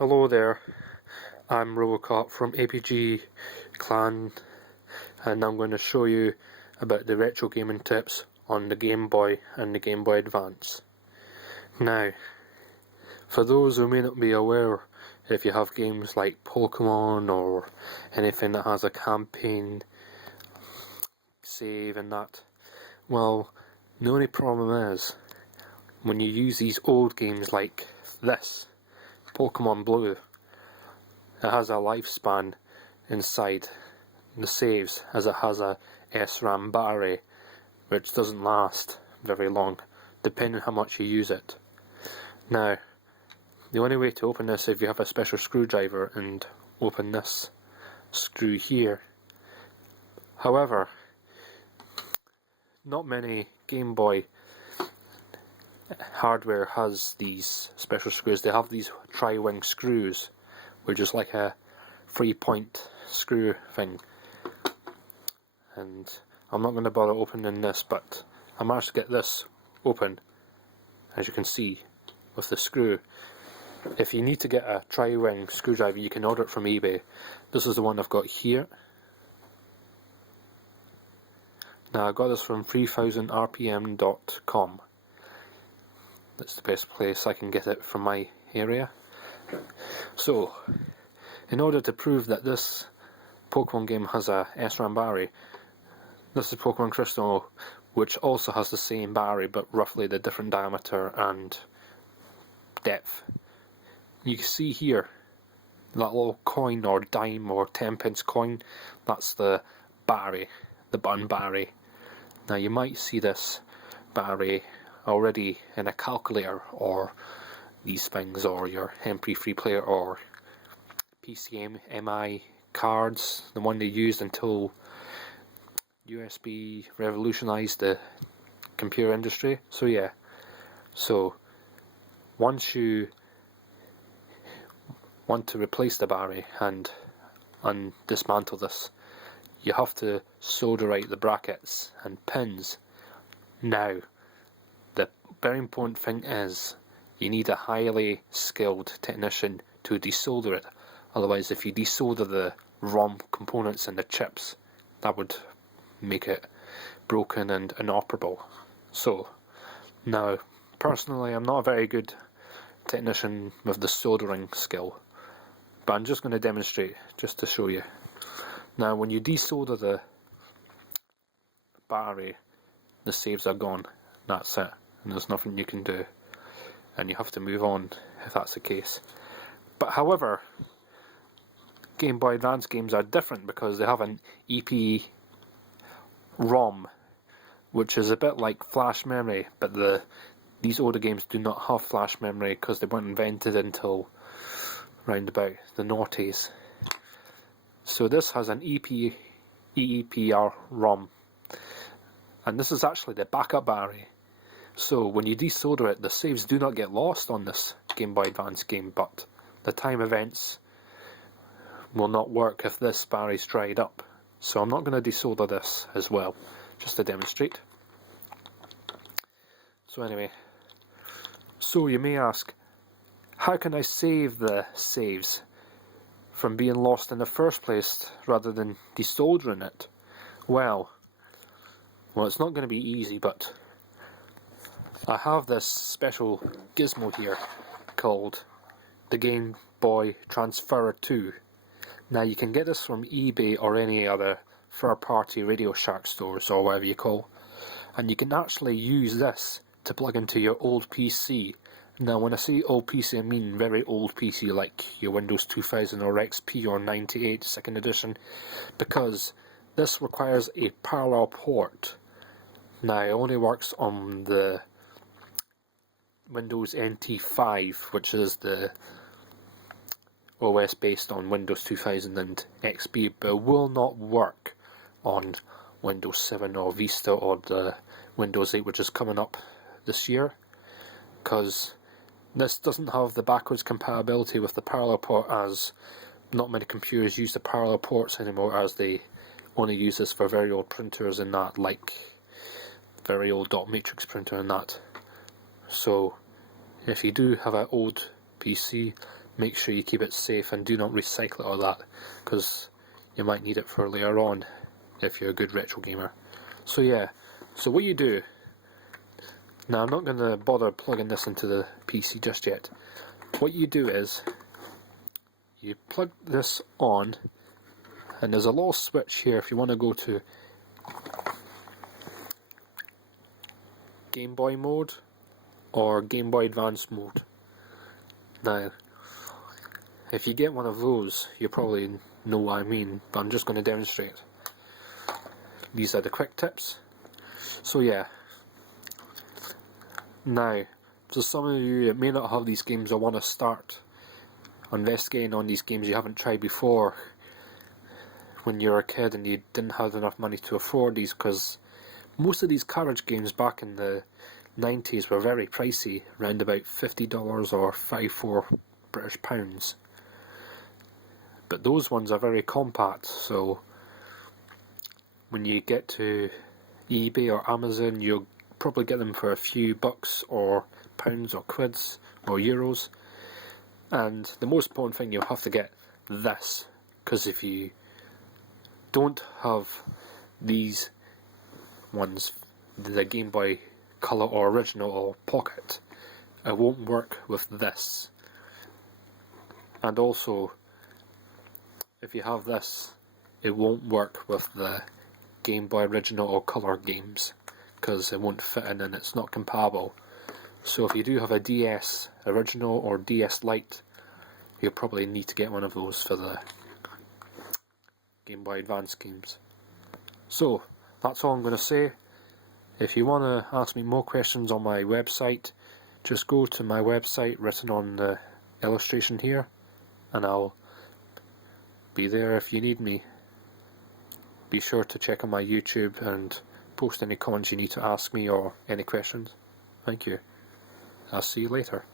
Hello there, I'm RoboCop from APG Clan, and I'm going to show you about the retro gaming tips on the Game Boy and the Game Boy Advance. Now, for those who may not be aware, if you have games like Pokemon or anything that has a campaign save and that, well, the only problem is when you use these old games like this, Pokemon Blue, it has a lifespan inside the saves, as it has a SRAM battery which doesn't last very long depending how much you use it. Now, the only way to open this is if you have a special screwdriver and open this screw here. However, not many Game Boy hardware has these special screws. They have these tri-wing screws, which is like a 3-point screw thing. And I'm not going to bother opening this, but I managed to get this open, as you can see, with the screw. If you need to get a tri-wing screwdriver, you can order it from eBay. This is the one I've got here. Now, I got this from 3000rpm.com. That's the best place I can get it from my area. So, in order to prove that this Pokemon game has a SRAM battery, this is Pokemon Crystal, which also has the same battery but roughly the different diameter and depth. You can see here that little coin or dime or 10-pence coin, that's the battery, the button battery. Now you might see this battery already in a calculator or these things, or your MP3 player or PCMI cards, the one they used until USB revolutionized the computer industry. So yeah, so once you want to replace the battery and dismantle this, you have to solder out the brackets and pins. Now, the very important thing is you need a highly skilled technician to desolder it. Otherwise, if you desolder the ROM components and the chips, that would make it broken and inoperable. So, now, personally, I'm not a very good technician with the soldering skill, but I'm just going to demonstrate just to show you. Now, when you desolder the battery, the saves are gone. That's it, and there's nothing you can do, and you have to move on if that's the case. But however, Game Boy Advance games are different because they have an EEPROM, which is a bit like flash memory, but these older games do not have flash memory because they weren't invented until round about the noughties. So this has an EEPROM, and this is actually the backup battery. So when you desolder it, the saves do not get lost on this Game Boy Advance game, but the time events will not work if this battery's dried up. So I'm not going to desolder this as well, just to demonstrate. So anyway, so you may ask, how can I save the saves from being lost in the first place rather than desoldering it? Well, it's not going to be easy, but I have this special gizmo here called the Game Boy Transferer 2. Now you can get this from eBay or any other third-party Radio Shack stores or whatever you call, and you can actually use this to plug into your old PC. Now when I say old PC, I mean very old PC, like your Windows 2000 or XP or 98 2nd edition, because this requires a parallel port. Now it only works on the Windows NT5, which is the OS based on Windows 2000 and XP, but it will not work on Windows 7 or Vista or the Windows 8, which is coming up this year, because this doesn't have the backwards compatibility with the parallel port, as not many computers use the parallel ports anymore, as they only use this for very old printers and that, like very old dot matrix printer and that. So if you do have an old PC, make sure you keep it safe and do not recycle it or that, because you might need it for later on if you're a good retro gamer. So yeah, so what you do, now I'm not going to bother plugging this into the PC just yet. What you do is, you plug this on, and there's a little switch here if you want to go to Game Boy mode or Game Boy Advance mode. Now, if you get one of those, you probably know what I mean, but I'm just going to demonstrate. These are the quick tips. So yeah. Now, so some of you that may not have these games or want to start investigating on these games you haven't tried before when you were a kid and you didn't have enough money to afford these, because most of these carriage games back in the 90s were very pricey, around about $50 or 54 British pounds. But those ones are very compact, so when you get to eBay or Amazon, you'll probably get them for a few bucks or pounds or quids or euros. And the most important thing, you'll have to get this, because if you don't have these ones, the Game Boy Color or Original or Pocket, it won't work with this. And also, if you have this, it won't work with the Game Boy Original or Color games, because it won't fit in and it's not compatible. So if you do have a DS Original or DS Lite, you'll probably need to get one of those for the Game Boy Advance games. So, that's all I'm going to say. If you want to ask me more questions on my website, just go to my website written on the illustration here, and I'll be there if you need me. Be sure to check on my YouTube and post any comments you need to ask me or any questions. Thank you. I'll see you later.